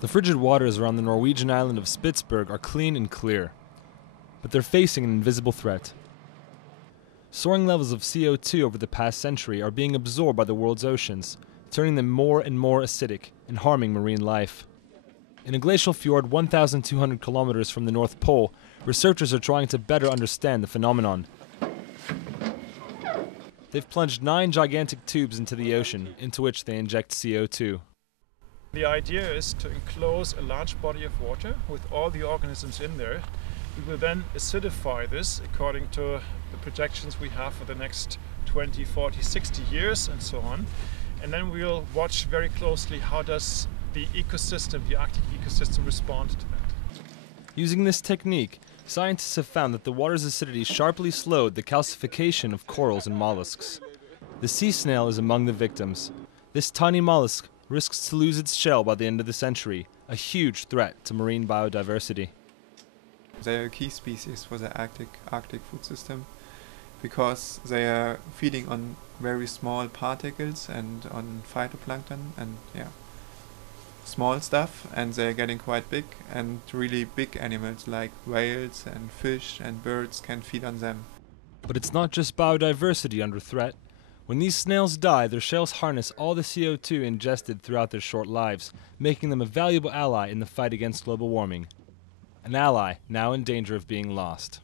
The frigid waters around the Norwegian island of Spitsberg are clean and clear, but they're facing an invisible threat. Soaring levels of CO2 over the past century are being absorbed by the world's oceans, turning them more and more acidic and harming marine life. In a glacial fjord 1,200 kilometers from the North Pole, researchers are trying to better understand the phenomenon. They've plunged 9 gigantic tubes into the ocean, into which they inject CO2. The idea is to enclose a large body of water with all the organisms in there. We will then acidify this according to the projections we have for the next 20, 40, 60 years and so on. And then we'll watch very closely how does the ecosystem, the Arctic ecosystem, respond to that. Using this technique, scientists have found that the water's acidity sharply slowed the calcification of corals and mollusks. The sea snail is among the victims. This tiny mollusk risks to lose its shell by the end of the century, a huge threat to marine biodiversity. They are a key species for the Arctic food system because they are feeding on very small particles and on phytoplankton and small stuff, and they're getting quite big, and really big animals like whales and fish and birds can feed on them. But it's not just biodiversity under threat. When these snails die, their shells harness all the CO2 ingested throughout their short lives, making them a valuable ally in the fight against global warming. An ally now in danger of being lost.